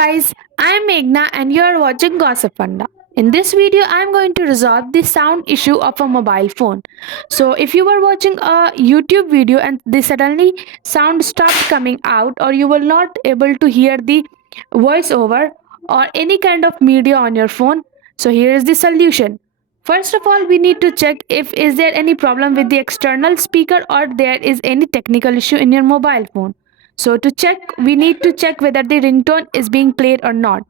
guys, I am Meghna and you are watching Gossipfunda. In this video, I am going to resolve the sound issue of a mobile phone. So, if you were watching a YouTube video and the suddenly sound stopped coming out, or you were not able to hear the voiceover or any kind of media on your phone, so here is the solution. First of all, we need to check if is there any problem with the external speaker or there is any technical issue in your mobile phone. So to check, we need to check whether the ringtone is being played or not.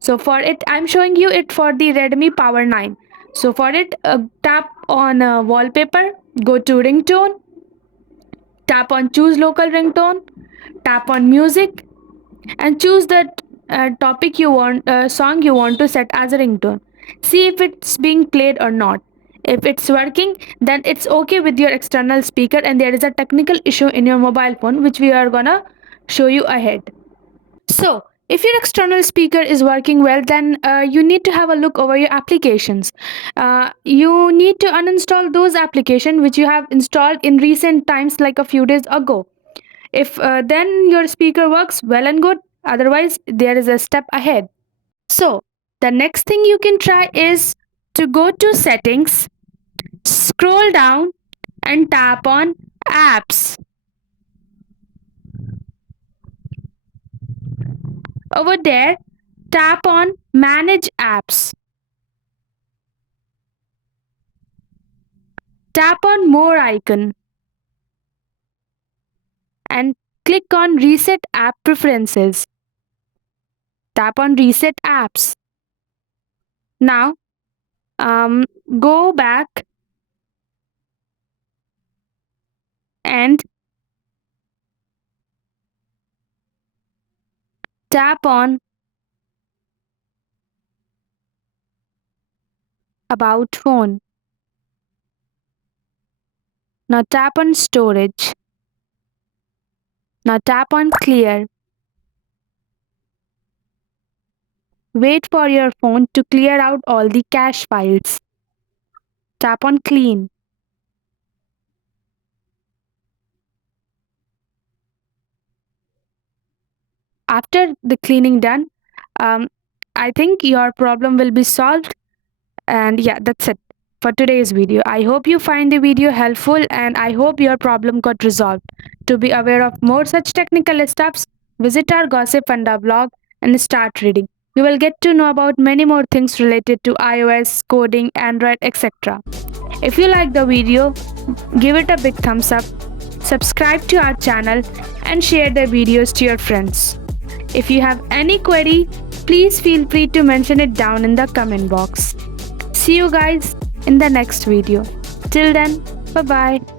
So for it, I'm showing you it for the Redmi Power 9. So for it, tap on wallpaper, go to ringtone, tap on choose local ringtone, tap on music, and choose the topic you want, song you want to set as a ringtone. See if it's being played or not. If it's working, then it's okay with your external speaker, and there is a technical issue in your mobile phone, which we are gonna show you ahead. So, if your external speaker is working well, then you need to have a look over your applications. You need to uninstall those applications which you have installed in recent times, like a few days ago. If then your speaker works well and good, otherwise, there is a step ahead. So, the next thing you can try is to go to settings, scroll down, and tap on apps. Over there, tap on manage apps. Tap on more icon and click on reset app preferences. Tap on reset apps. Now, go back and tap on about phone. Now tap on storage. Now tap on clear. Wait for your phone to clear out all the cache files. Tap on clean. After the cleaning done, I think your problem will be solved. And yeah, that's it for today's video. I hope you find the video helpful and I hope your problem got resolved. To be aware of more such technical stuffs, visit our Gossipfunda blog and start reading. You will get to know about many more things related to iOS, coding, Android, etc. If you like the video, give it a big thumbs up, subscribe to our channel, and share the videos to your friends. If you have any query, please feel free to mention it down in the comment box. See you guys in the next video. Till then, bye bye.